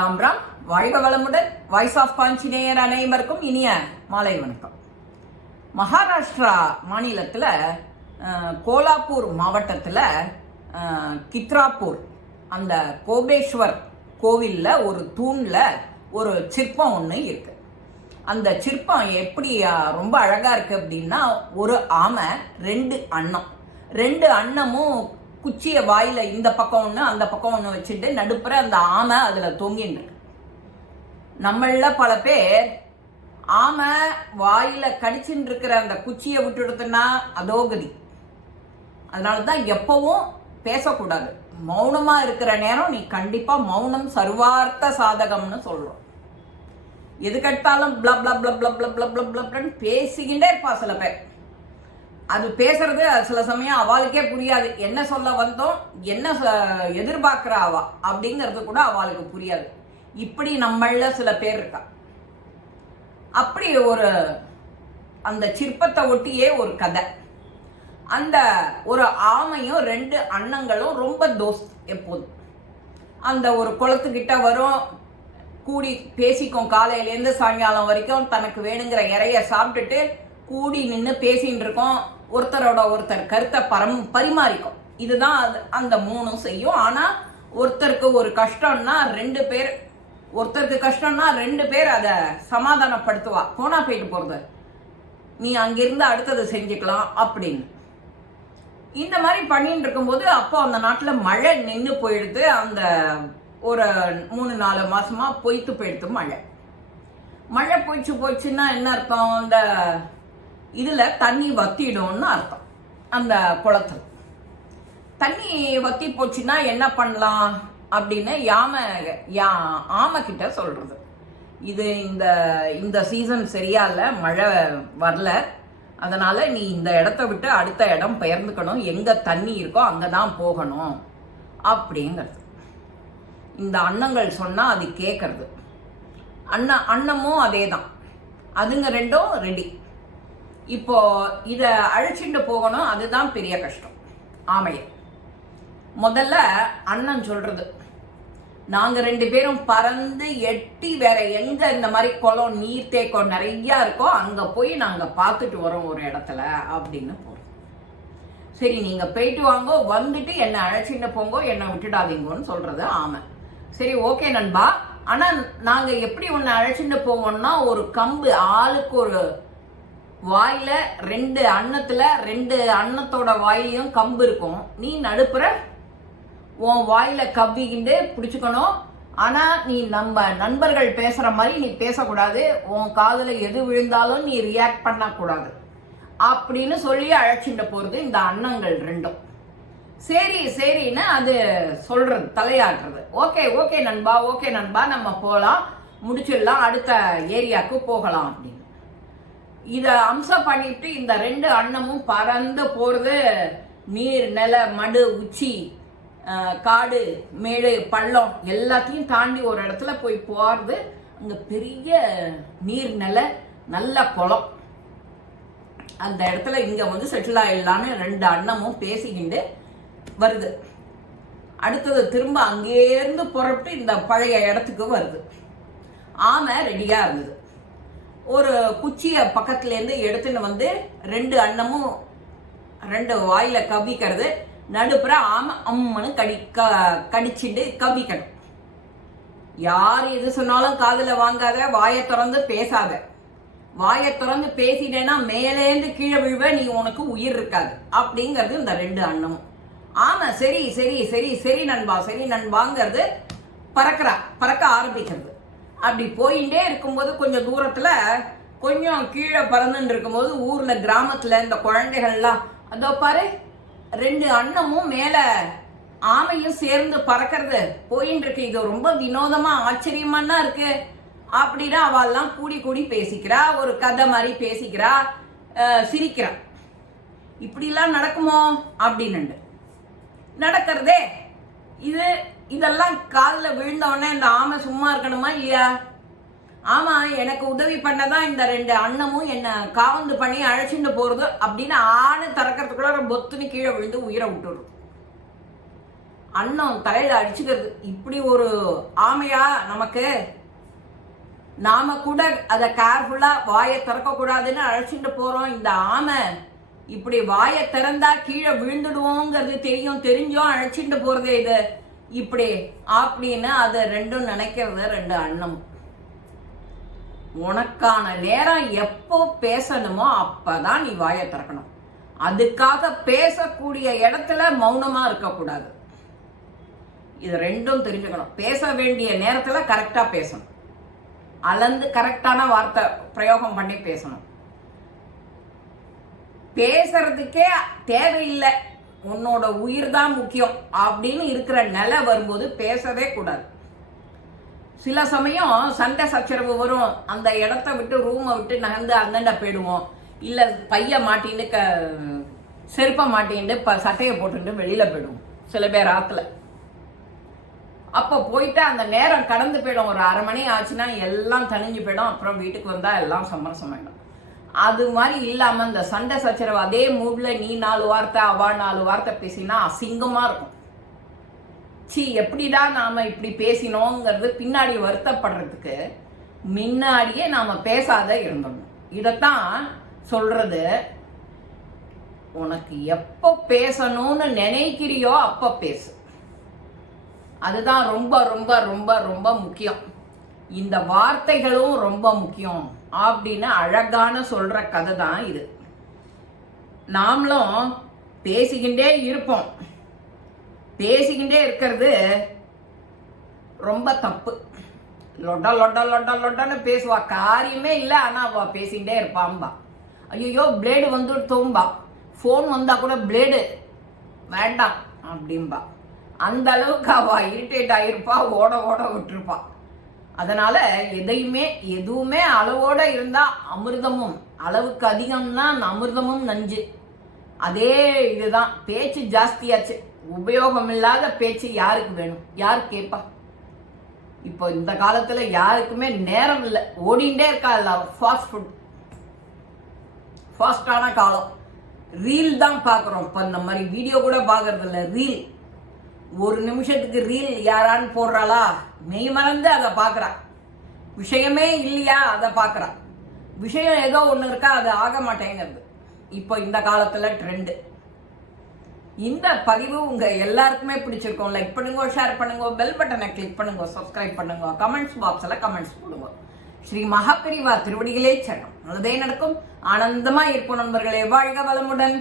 ராம் ராம் வாழ்க வளமுடன் voice of காஞ்சினேயர் அனைவருக்கும் இனிய மாலை வணக்கம். மகாராஷ்டிரா மாநிலத்தில் கோலாப்பூர் மாவட்டத்தில் கித்ராப்பூர் அந்த கோபேஸ்வர் கோவிலில் ஒரு தூணில் ஒரு சிற்பம் ஒன்று இருக்கு. அந்த சிற்பம் எப்படி ரொம்ப அழகாக இருக்குது அப்படின்னா ஒரு ஆமை ரெண்டு அன்னம். ரெண்டு அன்னமும் குச்சியை வாயில் இந்த பக்கம் ஒன்று அந்த பக்கம் ஒன்று வச்சுட்டு நடுப்புற அந்த ஆமை அதில் தொங்கின்னு நம்மள பல பேர் ஆமை வாயில் கடிச்சுட்டு இருக்கிற அந்த குச்சியை விட்டுடுதுன்னா அதோகதி. அதனால தான் எப்பவும் பேசக்கூடாது. மௌனமாக இருக்கிற நேரம் நீ கண்டிப்பாக மௌனம் சர்வார்த்த சாதகம்னு சொல்கிறோம் எதுக்கெடுத்தாலும் பிளப் பிளப் பிளப் பிளப் பிளப் பிளப் பிளப்னு பேசிக்கிட்டே இருப்பா சில பேர். அது பேசுறது சில சமயம் அவளுக்கே புரியாது. என்ன சொல்ல வந்தோம்? என்ன எதிர்பார்க்குற அவா அப்படிங்கிறது கூட அவளுக்கு புரியாது. இப்படி நம்மள சில பேர் இருக்கா. அப்படி ஒரு அந்த சிற்பத்தை ஒட்டியே ஒரு கதை. அந்த ஒரு ஆமையும் ரெண்டு அண்ணங்களும் ரொம்ப தோஸ்த் எப்போதும். அந்த ஒரு குளத்துக்கிட்ட வரும். கூடி பேசிக்கும் காலையிலேருந்து சாயங்காலம் வரைக்கும் தனக்கு வேணுங்கிற இறைய சாப்பிட்டுட்டு கூடி நின்று பேசின்னு இருக்கோம் ஒருத்தரோட ஒருத்தர் கருத்தை பரம் பரிமாறிக்கும். இதுதான் அது அந்த மூணும் செய்யும். ஆனால் ஒருத்தருக்கு ஒரு கஷ்டம்னா ரெண்டு பேர் ஒருத்தருக்கு கஷ்டம்னா ரெண்டு பேர் அதை சமாதானப்படுத்துவா. போனா போயிட்டு போறது. நீ அங்கிருந்து அடுத்தது செஞ்சுக்கலாம் அப்படின்னு. இந்த மாதிரி பண்ணிட்டு இருக்கும்போது அப்போ அந்த நாட்டில் மழை நின்று போயிடுது. அந்த ஒரு மூணு நாலு மாசமா பொய்த்து போயிடுது மழை. மழை போயிச்சு போச்சுன்னா என்ன அர்த்தம்? அந்த இதில் தண்ணி வத்திடும்னு அர்த்தம். அந்த குளத்துல. தண்ணி வத்தி போச்சுன்னா என்ன பண்ணலாம் அப்படின்னு யாமை யா ஆமை சொல்கிறது இது இந்த இந்த சீசன் சரியா இல்லை மழை வரல. அதனால் நீ இந்த இடத்த விட்டு அடுத்த இடம் பெயர்ந்துக்கணும். எங்கே தண்ணி இருக்கோ அங்கே தான் போகணும். அப்படிங்கிறது. இந்த அன்னங்கள் சொன்னால் அது கேட்கறது அண்ணா அன்னமும் அதே தான் அதுங்க ரெண்டும் ரெடி இப்போ இதை அழைச்சிட்டு போகணும் அதுதான் பெரிய கஷ்டம். ஆமையை. முதல்ல அண்ணன் சொல்றது. நாங்க ரெண்டு பேரும் பறந்து எட்டி வேற எங்க இந்த மாதிரி குளம் நீர் தேக்கம் நிறைய இருக்கோ அங்க போய் நாங்க பார்த்துட்டு வரோம் ஒரு இடத்துல அப்படின்னு போறோம். சரி நீங்க போயிட்டு வாங்கோ வந்துட்டு என்னை அழைச்சிட்டு போங்கோ என்னை விட்டுடாதீங்கன்னு சொல்றது ஆமை. சரி ஓகே நண்பா. ஆனா நாங்க எப்படி உன்னை அழைச்சிட்டு போவோம்னா ஒரு கம்பு ஆளுக்கு ஒரு வாயில ரெண்டு அன்னத்துல ரெண்டு அன்னத்தோட வாயிலையும் கம்பு இருக்கும். நீ நடுப்புற உன் வாயில கவ்விக்கிண்டு பிடிச்சுக்கணும். ஆனா நீ நம்ம நண்பர்கள் பேசுற மாதிரி நீ பேசக்கூடாது. உன் காதுல எது விழுந்தாலும் நீ ரியாக்ட் பண்ணக்கூடாது. அப்படின்னு சொல்லி அழைச்சிட்டு போறது இந்த அன்னங்கள் ரெண்டும். சரி சரின்னு அது சொல்றது தலையாடுறது ஓகே ஓகே நண்பா ஓகே நண்பா நம்ம போகலாம் முடிச்சிடலாம். அடுத்த ஏரியாவுக்கு போகலாம் அப்படின்னு. இதை அம்சம் பண்ணிட்டு இந்த ரெண்டு அன்னமும் பறந்து போறது நீர் நில மடு உச்சி காடு மேடு பள்ளம் எல்லாத்தையும் தாண்டி ஒரு இடத்துல போய் போறது அங்க பெரிய நீர் நில நல்ல குளம். அந்த இடத்துல இங்க வந்து செட்டில் ஆகிடலான்னு ரெண்டு அண்ணமும் பேசிக்கிண்டு வருது. அடுத்தது திரும்ப அங்கேருந்து புறப்பட்டு இந்த பழைய இடத்துக்கு வருது. ஆமை ரெடியா இருந்தது. ஒரு குச்சியை பக்கத்துலேருந்து எடுத்துன்னு வந்து ரெண்டு அன்னமும் ரெண்டு வாயில் கவிக்கிறது நடுப்புற ஆம அம்மனு கடி க கடிச்சிட்டு கவிக்கணும் யார் எது சொன்னாலும் காதில் வாங்காத வாயை திறந்து பேசாத. வாயை திறந்து பேசிட்டேன்னா மேலேந்து கீழே விழுவ நீ உனக்கு உயிர் இருக்காது. அப்படிங்கிறது இந்த ரெண்டு அண்ணமும் ஆமாம் சரி சரி சரி சரி நண்பா சரி நண்பாங்கிறது பறக்கிறா பறக்க ஆரம்பிக்கிறது. அப்படி போயிட்டே இருக்கும்போது கொஞ்சம் தூரத்துல கொஞ்சம் கீழே பறந்துன்னு இருக்கும்போது ஊர்ல கிராமத்துல இந்த குழந்தைகள்லாம் அதோ பாரு ரெண்டு அண்ணமும் மேல ஆமையும் சேர்ந்து பறக்கிறது போயின்னு இருக்கு. இது ரொம்ப வினோதமா ஆச்சரியமா தான் இருக்கு. அப்படின்னா அவெல்லாம் கூடி கூடி பேசிக்கிறா ஒரு கதை மாதிரி பேசிக்கிறா சிரிக்கிறா. இப்படிலாம் நடக்குமோ? அப்படின்னு நடக்கிறதே இது இதெல்லாம் காதில் விழுந்தவொடனே இந்த ஆமை சும்மா இருக்கணுமா இல்லையா? ஆமா எனக்கு உதவி பண்ணதான் இந்த ரெண்டு அண்ணமும் என்னை காவந்து பண்ணி அழைச்சிட்டு போறது அப்படின்னு ஆணை திறக்கிறதுக்குள்ள பொத்துன்னு கீழே விழுந்து உயிரை விட்டுடும் அன்னம் தலையில அடிச்சுக்கிறது. இப்படி ஒரு ஆமையா நமக்கு? நாம கூட அதை கேர்ஃபுல்லா வாயை திறக்க கூடாதுன்னு அழைச்சிட்டு போறோம். இந்த ஆமை இப்படி வாயை திறந்தா கீழே விழுந்துடுவோங்கிறது தெரியும் தெரிஞ்சும் அழைச்சிட்டு போறதே இது. இப்படி அப்படின்னு அதை ரெண்டும் நினைக்கிறது ரெண்டு அண்ணம். உனக்கான நேரம் எப்போ பேசணுமோ அப்பதான் நீ வாயை திறக்கணும். அதுக்காக பேசக்கூடிய இடத்துல மௌனமா இருக்கக்கூடாது. இது ரெண்டும் தெரிஞ்சுக்கணும். பேச வேண்டிய நேரத்துல கரெக்டா பேசணும். அளந்து கரெக்டான வார்த்தை பிரயோகம் பண்ணி பேசணும். பேசுறதுக்கே தேவையில்லை. உன்னோட உயிர் தான் முக்கியம் அப்படின்னு இருக்கிற நிலை வரும்போது பேசவே கூடாது. சில சமயம் சண்டை சச்சரவு வரும். அந்த இடத்த விட்டு ரூமை விட்டு நகர்ந்து அந்தண்ட போயிடுவோம். இல்லை பைய மாட்டின்னு க செருப்பை மாட்டின்னு ப சட்டையை போட்டுட்டு வெளியில போயிடுவோம். சில பேர் ஆத்துல. அப்போ போயிட்டு அந்த நேரம் கடந்து போயிடும். ஒரு அரை மணி ஆச்சுன்னா எல்லாம் தணிஞ்சு போயிடும். அப்புறம் வீட்டுக்கு வந்தால் எல்லாம் சமரசமாயிடும். அது மாதிரி இல்லாம இந்த சண்டை சச்சரவு அதே மூட்ல நீ நாலு வார்த்தை அவா நாலு வார்த்தை பேசினா அசிங்கமா இருக்கும். சி எப்படிடா நாம இப்படி பேசினோங்கிறது பின்னாடி வருத்தப்படுறதுக்கு முன்னாடியே நாம பேசாத இருந்தோம் இதைத்தான் சொல்றது. உனக்கு எப்போ பேசணும்னு நினைக்கிறியோ அப்ப பேசு. அதுதான் ரொம்ப ரொம்ப ரொம்ப ரொம்ப முக்கியம். இந்த வார்த்தைகளும் ரொம்ப முக்கியம் அப்படின்னு அழகான சொல்ற கதை தான் இது. நாமளும் பேசிக்கிட்டே இருப்போம். பேசிக்கிட்டே இருக்கிறது ரொம்ப தப்பு. லொட்ட லொட்ட லொட்ட லொட்டன்னு பேசுவா. காரியமே இல்லை ஆனால் அவள் பேசிக்கிட்டே இருப்பாம்பா. ஐயோ பிளேடு வந்து தோம்பா. ஃபோன் வந்தா கூட பிளேடு வேண்டாம் அப்படிம்பா. அந்த அளவுக்கு அவள் இரிட்டேட் ஆகிருப்பா ஓட ஓட விட்டுருப்பா. அதனால எதையுமே எதுவுமே அளவோட இருந்தா அமிர்தமும் அளவுக்கு அதிகம்னா அமிர்தமும் நஞ்சு. அதே இதுதான் பேச்சு ஜாஸ்தியாச்சு. உபயோகம் இல்லாத பேச்சு யாருக்கு வேணும்? யார் கேட்பா இப்போ இந்த காலத்துல யாருக்குமே நேரம் இல்லை. ஓடிண்டே இருக்கா எல்லாரும். ஃபாஸ்ட் ஃபுட் ஃபாஸ்டான காலம். ரீல் தான் பார்க்குறோம் இப்போ இந்த மாதிரி வீடியோ கூட பார்க்கறதில்ல ரீல் ஒரு நிமிஷத்துக்கு ரீல் யாரான்னு போடுறாளா? மெய் மறந்து அதை பார்க்குறா. விஷயமே இல்லையா? அதை பார்க்குறா. விஷயம் ஏதோ ஒன்று இருக்கா? அது ஆக மாட்டேங்கிறது. இப்போ இந்த காலத்தில் ட்ரெண்டு இந்த பதிவு உங்கள் எல்லாருக்குமே பிடிச்சிருக்கோம். லைக் பண்ணுங்க ஷேர் பண்ணுங்க பெல் பட்டனை கிளிக் பண்ணுங்க சப்ஸ்கிரைப் பண்ணுங்க கமெண்ட்ஸ் பாக்ஸில் கமெண்ட்ஸ் போடுங்க. ஸ்ரீ மகாபிரிவா திருவடிகளே சரணம் நல்லதே நடக்கும். ஆனந்தமாக இருப்போம் நண்பர்களே. வாழ்க வளமுடன்.